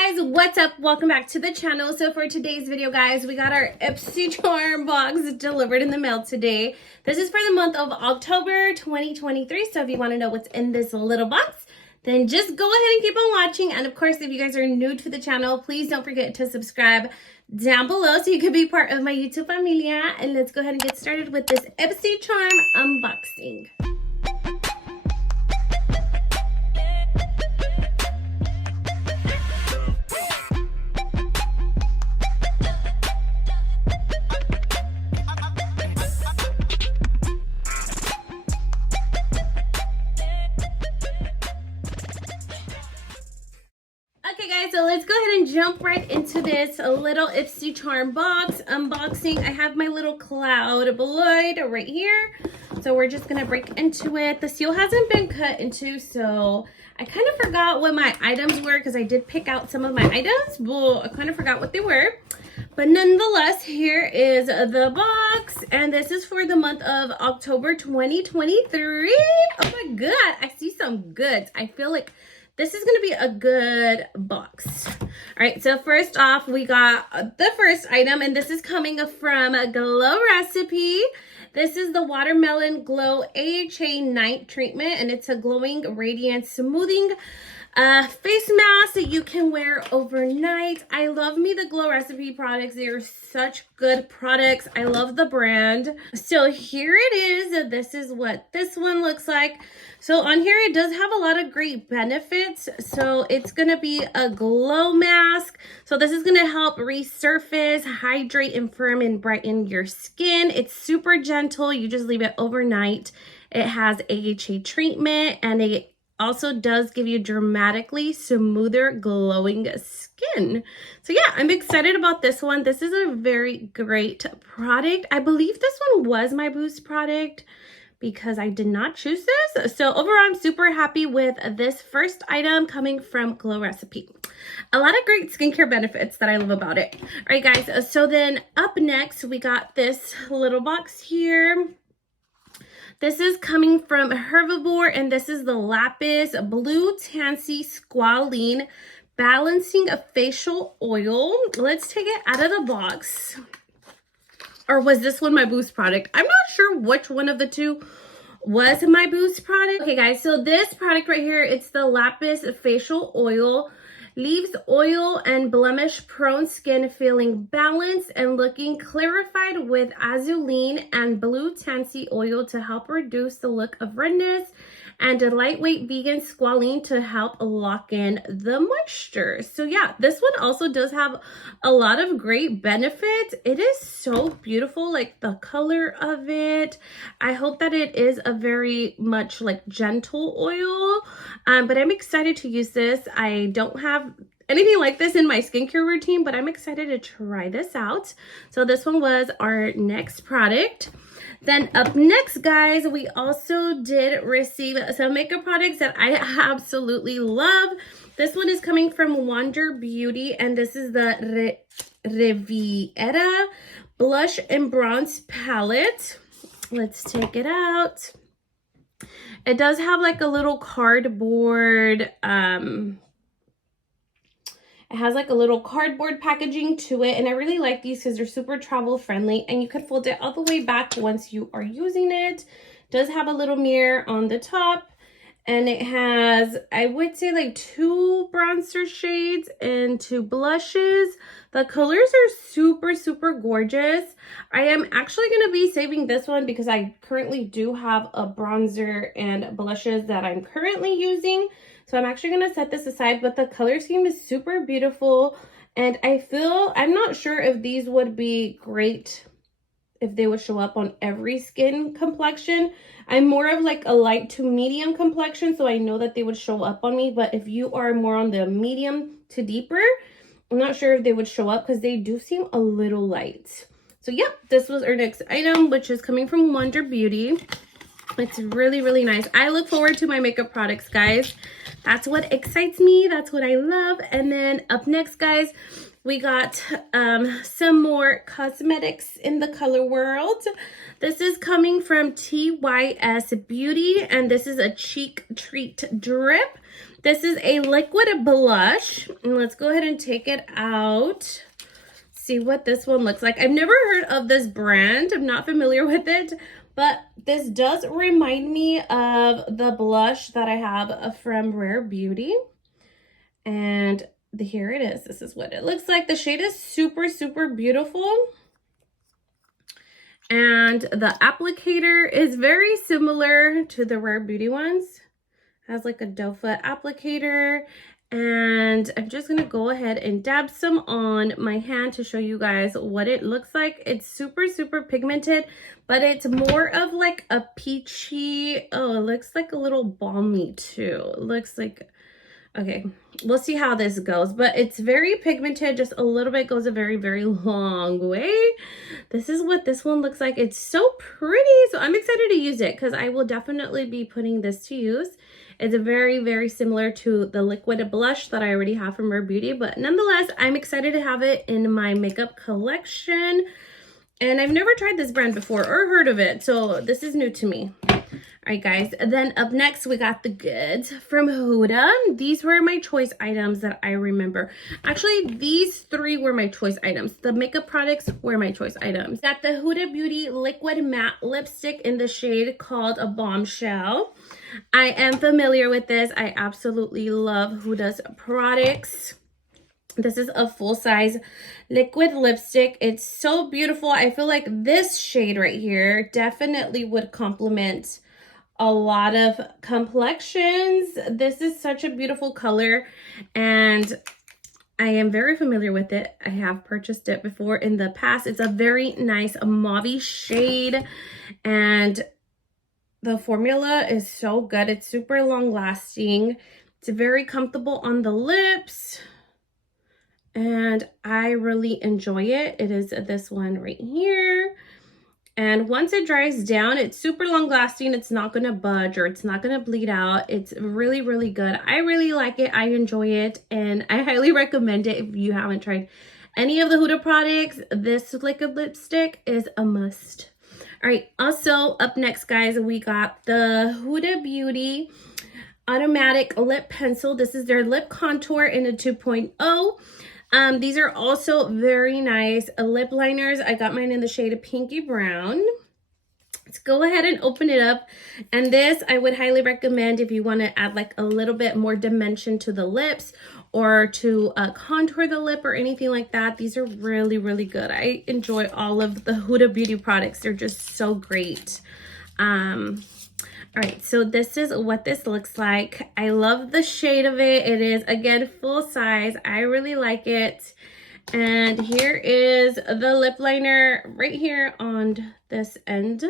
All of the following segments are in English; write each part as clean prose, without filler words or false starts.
Hey guys, what's up? Welcome back to the channel. So for today's video, guys, we got our IPSY charm box delivered in the mail today. This is for the month of October 2023. So if you want to know what's in this little box, then just go ahead and keep on watching. And of course, if you guys are new to the channel, please don't forget to subscribe down below so you can be part of my YouTube familia. And let's go ahead and get started with this IPSY charm unboxing. Okay guys, so let's go ahead and jump right into this little IPSY charm box unboxing. I have my little cloud below right here. So we're just gonna break into it. The seal hasn't been cut into, so I kind of forgot what my items were because I did pick out some of my items, but I kind of forgot what they were. But nonetheless, here is the box, and this is for the month of October 2023. Oh my god, I see some goods. I feel like this is going to be a good box. All right, so first off, we got the first item, and this is coming from Glow Recipe. This is the Watermelon Glow AHA Night Treatment, and it's a glowing, radiant, smoothing face mask that you can wear overnight. I love me the Glow Recipe products. They are such good products. I love the brand. So here it is. This is what this one looks like. So on here, it does have a lot of great benefits. So it's going to be a glow mask. So this is going to help resurface, hydrate, and firm and brighten your skin. It's super gentle. You just leave it overnight. It has AHA treatment, and it also does give you dramatically smoother, glowing skin. So yeah, I'm excited about this one. This is a very great product. I believe this one was my Boost product because I did not choose this. So overall, I'm super happy with this first item coming from Glow Recipe. A lot of great skincare benefits that I love about it. All right, guys. So then up next, we got this little box here. This is coming from HERBIVORE, and this is the Lapis Blue Tansy Squalene Balancing Facial Oil. Let's take it out of the box. Or was this one my Boost product? I'm not sure which one of the two was my Boost product. Okay, guys, so this product right here, it's the Lapis Facial Oil. Leaves oil and blemish-prone skin feeling balanced and looking clarified with azulene and blue tansy oil to help reduce the look of redness, and a lightweight vegan squalene to help lock in the moisture. So yeah, this one also does have a lot of great benefits. It is so beautiful, like the color of it. I hope that it is a very much like gentle oil, but I'm excited to use this. I don't have anything like this in my skincare routine, but I'm excited to try this out. So this one was our next product. Then up next, guys, we also did receive some makeup products that I absolutely love. This one is coming from Wonder Beauty, and this is the Riviera Blush and Bronze Palette. Let's take it out. It does have like a little cardboard, it has like a little cardboard packaging to it, and I really like these because they're super travel friendly, and you can fold it all the way back once you are using it. It does have a little mirror on the top, and it has, I would say, like 2 bronzer shades and 2 blushes. The colors are super, super gorgeous. I am actually going to be saving this one because I currently do have a bronzer and blushes that I'm currently using. So I'm actually going to set this aside, but the color scheme is super beautiful. And I'm not sure if these would be great if they would show up on every skin complexion. I'm more of like a light to medium complexion, so I know that they would show up on me. But if you are more on the medium to deeper, I'm not sure if they would show up because they do seem a little light. So yep, this was our next item, which is coming from Wonder Beauty. It's really, really nice. I look forward to my makeup products, guys. That's what excites me. That's what I love. And then up next, guys, we got some more cosmetics in the color world. This is coming from TYS Beauty, and this is a cheek treat drip. This is a liquid blush, and let's go ahead and take it out. See what this one looks like. I've never heard of this brand. I'm not familiar with it, but this does remind me of the blush that I have from Rare Beauty. And here it is. This is what it looks like. The shade is super, super beautiful. And the applicator is very similar to the Rare Beauty ones. It has like a doe foot applicator. And I'm just going to go ahead and dab some on my hand to show you guys what it looks like. It's super, super pigmented, but it's more of like a peachy. Oh, it looks like a little balmy too. It looks like, okay, we'll see how this goes, but it's very pigmented. Just a little bit goes a very, very long way. This is what this one looks like. It's so pretty. So I'm excited to use it because I will definitely be putting this to use. It's very, very similar to the liquid blush that I already have from Rare Beauty, but nonetheless, I'm excited to have it in my makeup collection. And I've never tried this brand before or heard of it, so this is new to me. All right, guys, then up next, we got the goods from HUDA. These were my choice items that I remember. Actually, these three were my choice items. The makeup products were my choice items. Got the HUDA Beauty Liquid Matte Lipstick in the shade called a Bombshell. I am familiar with this. I absolutely love HUDA's products. This is a full-size liquid lipstick. It's so beautiful. I feel like this shade right here definitely would complement a lot of complexions. This is such a beautiful color, and I am very familiar with it. I have purchased it before in the past. It's a very nice mauve shade, and the formula is so good. It's super long lasting. It's very comfortable on the lips, and I really enjoy it. It is this one right here. And once it dries down, it's super long lasting. It's not going to budge or it's not going to bleed out. It's really, really good. I really like it. I enjoy it. And I highly recommend it if you haven't tried any of the HUDA products. This liquid lipstick is a must. All right. Also, up next, guys, we got the HUDA Beauty Automatic Lip Pencil. This is their lip contour in a 2.0. These are also very nice lip liners. I got mine in the shade of Pinky Brown. Let's go ahead and open it up. And this I would highly recommend if you want to add like a little bit more dimension to the lips or to contour the lip or anything like that. These are really, really good. I enjoy all of the HUDA Beauty products. They're just so great. All right, so this is what this looks like. I love the shade of it. It is, again, full size. I really like it. And here is the lip liner right here on this end.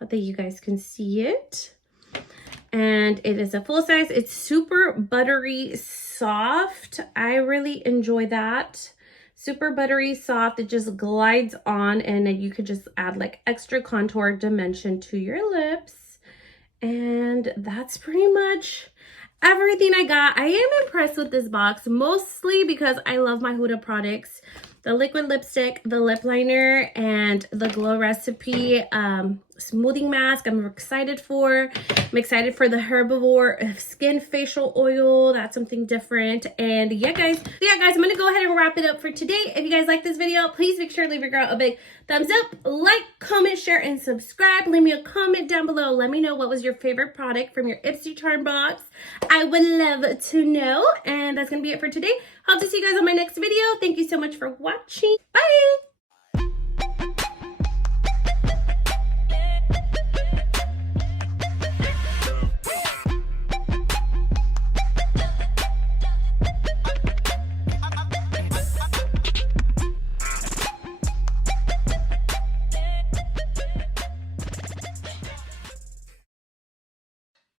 Hope that you guys can see it. And it is a full size. It's super buttery soft. I really enjoy that. Super buttery soft. It just glides on, and then you could just add like extra contour dimension to your lips. And that's pretty much everything I got. I am impressed with this box, mostly because I love my HUDA products. The liquid lipstick, the lip liner, and the Glow Recipe smoothing mask I'm excited for. I'm excited for the HERBIVORE skin facial oil. That's something different. And yeah, guys. So yeah, guys, I'm going to go ahead and wrap it up for today. If you guys like this video, please make sure to leave your girl a big thumbs up, like, comment, share, and subscribe. Leave me a comment down below. Let me know what was your favorite product from your IPSY Charm box. I would love to know. And that's going to be it for today. Hope to see you guys on my next video. Thank you so much for watching. Bye!